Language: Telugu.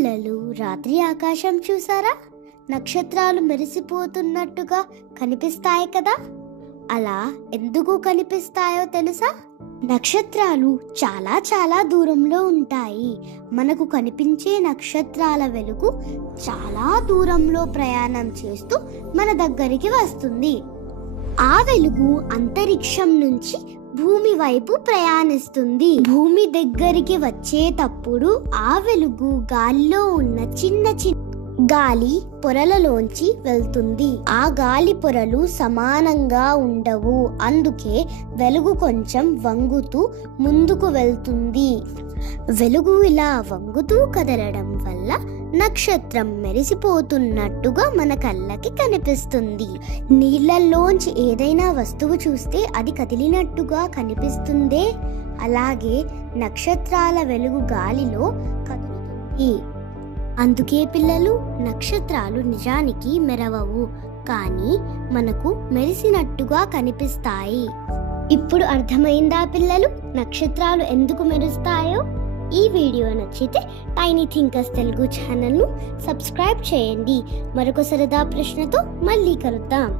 పిల్లలు రాత్రి ఆకాశం చూసారా? నక్షత్రాలు మెరిసిపోతున్నట్టుగా కనిపిస్తాయి కదా. అలా ఎందుకు కనిపిస్తాయో తెలుసా? నక్షత్రాలు చాలా చాలా దూరంలో ఉంటాయి. మనకు కనిపించే నక్షత్రాల వెలుగు చాలా దూరంలో ప్రయాణం చేస్తూ మన దగ్గరికి వస్తుంది. ఆ వెలుగు అంతరిక్షం నుంచి భూమి వైపు ప్రయాణిస్తుంది. భూమి దగ్గరికి వచ్చేటప్పుడు ఆ వెలుగు గాలిలో ఉన్న చిన్న చిన్న గాలి పొరలలోంచి వెళ్తుంది. ఆ గాలి పొరలు సమానంగా ఉండవు, అందుకే వెలుగు కొంచెం వంగుతూ ముందుకు వెళ్తుంది. వెలుగు ఇలా వంగుతూ కదలడం వల్ల నక్షత్రం మెరిసిపోతున్నట్టుగా మన కళ్ళకి కనిపిస్తుంది. నీళ్ళల్లోంచి ఏదైనా వస్తువు చూస్తే అది కదిలినట్టుగా కనిపిస్తుందే, అలాగే నక్షత్రాల వెలుగు గాలిలో కదులుతుంది. అందుకే పిల్లలు, నక్షత్రాలు నిజానికి మెరవవు, కానీ మనకు మెరిసినట్టుగా కనిపిస్తాయి. ఇప్పుడు అర్థమైందా పిల్లలు, నక్షత్రాలు ఎందుకు మెరుస్తాయో? ఈ వీడియో నచ్చితే టైనీ థింకర్స్ తెలుగు ఛానల్ను సబ్స్క్రైబ్ చేయండి. మరొక సరదా ప్రశ్నతో మళ్ళీ కలుద్దాం.